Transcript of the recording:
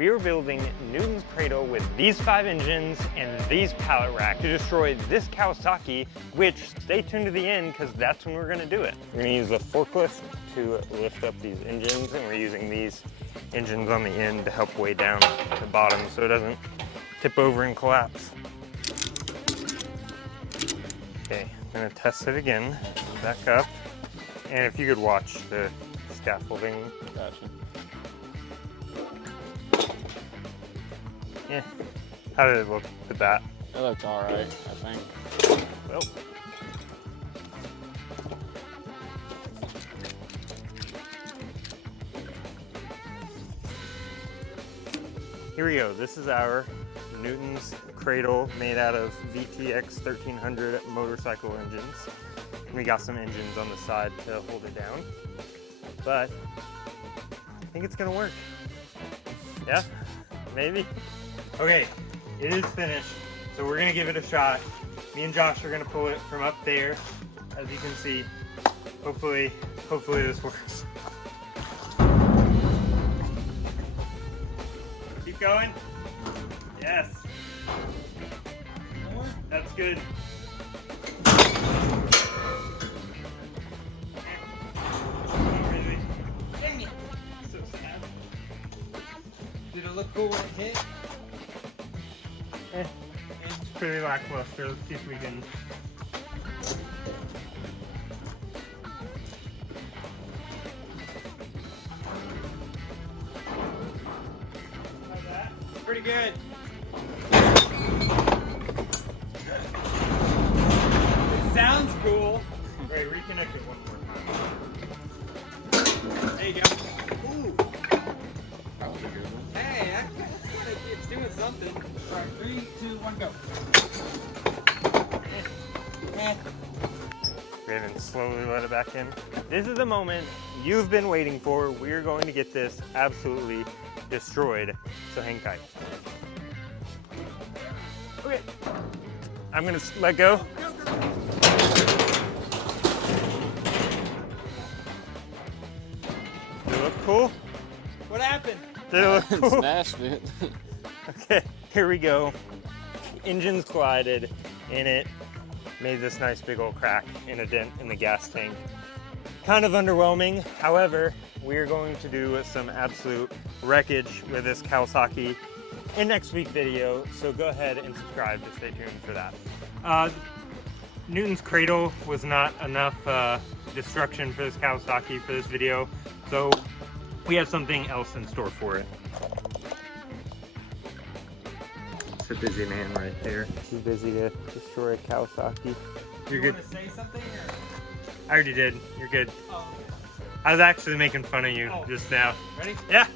we are building Newton's cradle with these 5 engines and these pallet racks to destroy this Kawasaki, which, stay tuned to the end because that's when we're gonna do it. We're gonna use a forklift to lift up these engines, and we're using these engines on the end to help weigh down the bottom so it doesn't tip over and collapse. Okay, I'm gonna test it again, back up. And if you could watch the scaffolding. Gotcha. Yeah. How did it look with that? It looked all right, I think. Well. Here we go. This is our Newton's cradle made out of VTX 1300 motorcycle engines. We got some engines on the side to hold it down, but I think it's gonna work. Yeah, maybe. Okay, it is finished, so we're gonna give it a shot. Me and Josh are gonna pull it from up there, as you can see. Hopefully this works. Keep going. Yes. That's good. Did it look cool when it hit? It's pretty lackluster. Let's see if we can. Like that? Pretty good. It sounds cool. Right, reconnect it one more time. There you go. Ooh. That was a good one. Hey, it's doing something. All right, 3, 2, 1, go. We haven't slowly let it back in. This is the moment you've been waiting for. We're going to get this absolutely destroyed. So hang tight. Okay. I'm gonna let go. Did it look cool? What happened? Did it look cool? Smashed it. Okay, here we go. Engines collided in it, made this nice big old crack in a dent in the gas tank. Kind of underwhelming. However, we're going to do some absolute wreckage with this Kawasaki in next week's video, so go ahead and subscribe to stay tuned for that. Newton's cradle was not enough destruction for this Kawasaki for this video, so we have something else in store for it. It's a busy man right there. Too busy to destroy a Kawasaki. You're good. Want to say something? Or? I already did. You're good. Oh, okay. I was actually making fun of you just now. Ready? Yeah.